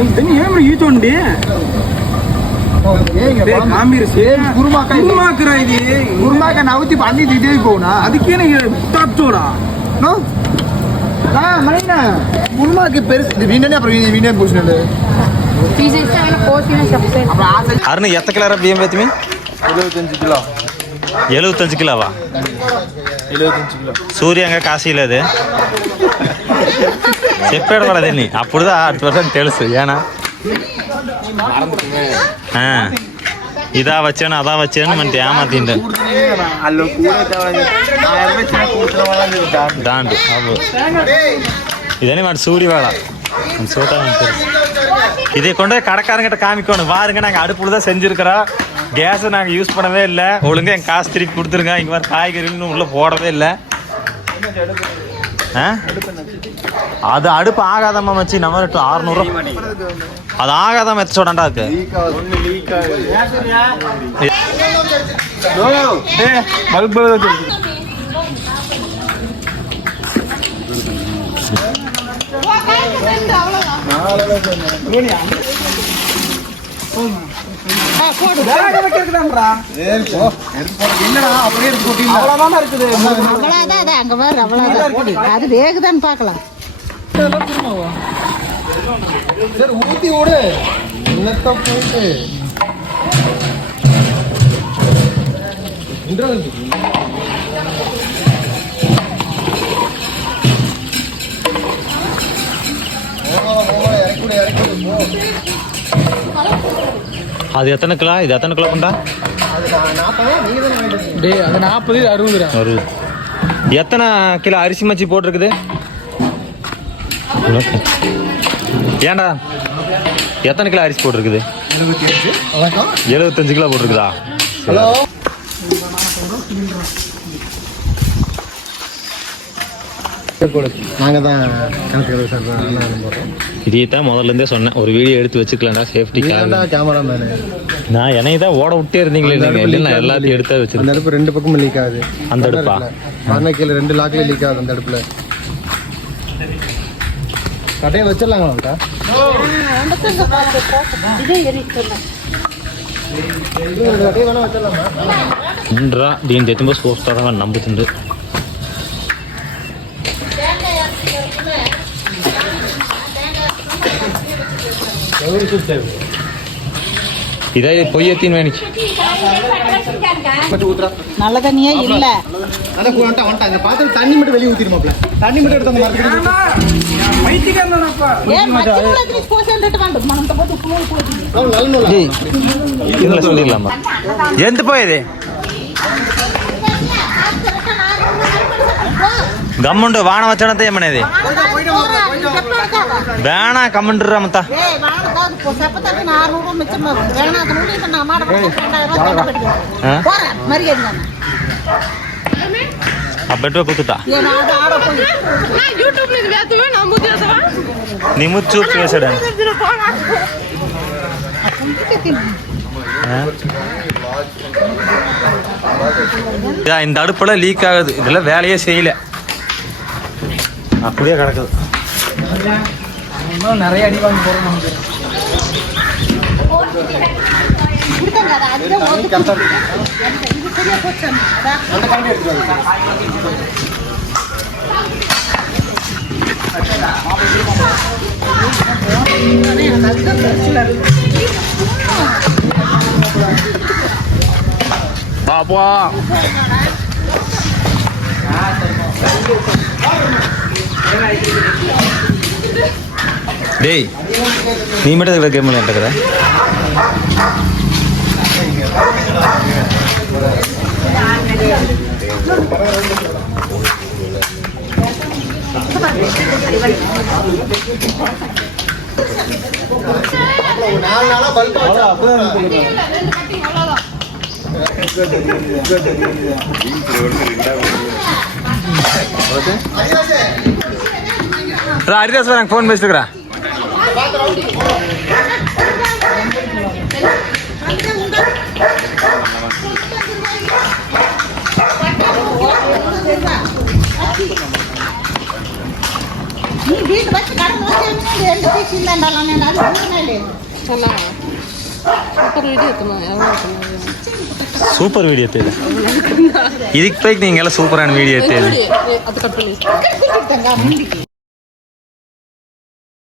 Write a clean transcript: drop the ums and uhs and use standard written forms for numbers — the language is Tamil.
ఏమి ఈచోండి గురుమాకరా ఇది గురుమాక నవ్వుతి అన్ని దిగిపోవునా ಅದಕ್ಕೆ చూడా మైనా గురుమాకి పెరుసు వీణనే అప్పుడు వీణే పూసినాడు ಅರ್ನ ಎತ್ತ ಕಿಲೋ ಬಿಯ್యం ಬೇತಿ 75 ಕಿಲೋ 75 ಕಿಲೋವಾ 75 కిలో సూర్యంగా కాశీలేదే చెప్పాడు వాడు అదేని అప్పుడుదా 100% తెలుసు ఏనా ఇదా వచ్చాను అదా వచ్చాను అంటే ఏమాతిండు దాండు అవు ఇదని వాడు சூரியவாளா சோட்டா இதை கொண்டு கடைக்காரங்கிட்ட காமிக்கணும் பாருங்க நாங்கள் அடுப்புல தான் செஞ்சுருக்கிறோம் கேஸை நாங்கள் யூஸ் பண்ணவே இல்லை ஒழுங்காக என் காசு திருப்பி கொடுத்துருங்க இங்கே மாதிரி காய்கறின்னு உள்ளே போடவே இல்லை அது அடுப்பு ஆகாதம்மா வச்சு நம்ம 600 அது ஆகாதம்மா எத்த சொல்றாண்டா இருக்கு அது வேகுதான்னு பார்க்கலாம் ஊத்தி விடு போயிட்டு அது எத்தனை கிலோ இது எத்தனை கிலோ கொண்டா அது 40 60 எத்தனை கிலோ அரிசி மச்சி போட்டிருக்குது ஏண்டா எத்தனை கிலோ அரிசி போட்டிருக்குது 75 கிலோ போட்டிருக்குதா ஹலோ நாங்கள் தான் இதைத்தான் முதல்ல இருந்தே சொன்னேன் ஒரு வீடியோ எடுத்து வச்சுக்கலாம்டா சேஃப்டிக்காக கேமராமேனு நான் என்னை தான் ஓட விட்டே இருந்தீங்களே நான் எல்லாத்தையும் எடுத்தா வச்சிருக்கேன் அந்த அடுப்பு 2 பக்கமும் லீக் ஆகுது அந்த அடுப்பா கீழே 2 லாக்ல லீக் ஆகுது அந்த அடுப்புல கடையை வச்சிடலாங்களா దీని తెచ్చి చూస్తారా నమ్ముతుంది இதே பொய் எத்தின் வேணிச்சு நல்ல தண்ணியே இல்ல அந்த பாத்திரம் தண்ணி மட்டும் வெளியே ஊத்திடுமாப்ல தண்ணி மட்டும் எடுத்து சொல்லிடலாமா எந்த போயது గమ్ముండు వాన వచ్చాడంతా ఏమనేది ಬೇಡ ಕಮ್ಮಂಡ್ರ ಮತ್ತ ಬೆಟ್ಟ ಕೂತ ನಿಮ್ಮ చూపు చేసాడు இந்த அடுப்புல லீக் ஆகுது இதெல்லாம் வேலையே செய்யல அப்படியே கிடக்குது நிறைய அடி வாங்கி போறோம் பாப்பா டேய் நீ மட்டும் இவ்வளோ கேம் விளையாட்டுக்கிற ஹரிதாஸ் எனக்கு ஃபோன் பேசிட்டுக்கிறேன். நீ வீட்டு வச்சு கடந்து வச்சு ரெண்டு பீஸ் இல்லைண்டாலாம் அது ஒன்றுமே இல்லை சூப்பர் வீடியோ தேவை இதுக்கு போய் நீங்க எல்லாம் சூப்பரான வீடியோ தேவை முந்திக்கு